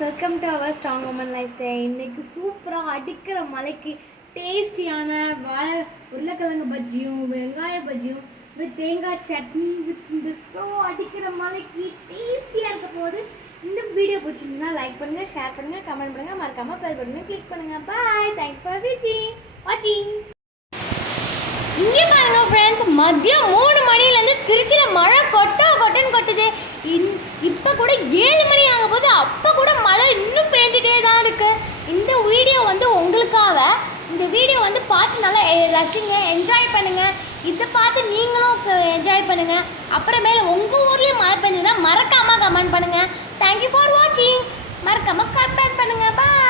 Welcome to our strong woman life style. இன்னைக்கு சூப்பராக அடிக்கிற மலைக்கு டேஸ்டியான உருளைக்கிழங்கு பஜ்ஜியும் வெங்காய பஜ்ஜியும் வித் தேங்காய் சட்னி வித் இந்த அடிக்கிற மலைக்கு டேஸ்டியாக இருக்க போது. இந்த வீடியோ பிடிச்சிருந்தா லைக் பண்ணுங்கள், ஷேர் பண்ணுங்கள், கமெண்ட் பண்ணுங்கள், மறக்காமல் பெல் பட்டனை கிளிக் பண்ணுங்கள். பாய், தேங்க்ஸ் ஃபார் வாட்சிங். இங்கே பாருங்க ஃப்ரெண்ட்ஸ், மதியம் 3 மணிலேருந்து திருச்சியில் மழை கொட்டுன்னு கொட்டுது. இப்போ கூட 7 மணி ஆகும் போது அப்போ கூட மழை இன்னும் பேஞ்சிட்டே தான் இருக்குது. இந்த வீடியோ உங்களுக்காக. இந்த வீடியோ பார்த்து நல்லா ரசிங்க, என்ஜாய் பண்ணுங்கள். இதை பார்த்து நீங்களும் என்ஜாய் பண்ணுங்கள். அப்புறமேல உங்கள் ஊர்லேயும் மழை பெஞ்சதுன்னா மறக்காமல் கமெண்ட் பண்ணுங்கள். தேங்க்யூ ஃபார் வாட்சிங். மறக்காமல் கமெண்ட் பண்ணுங்கள். பாய்.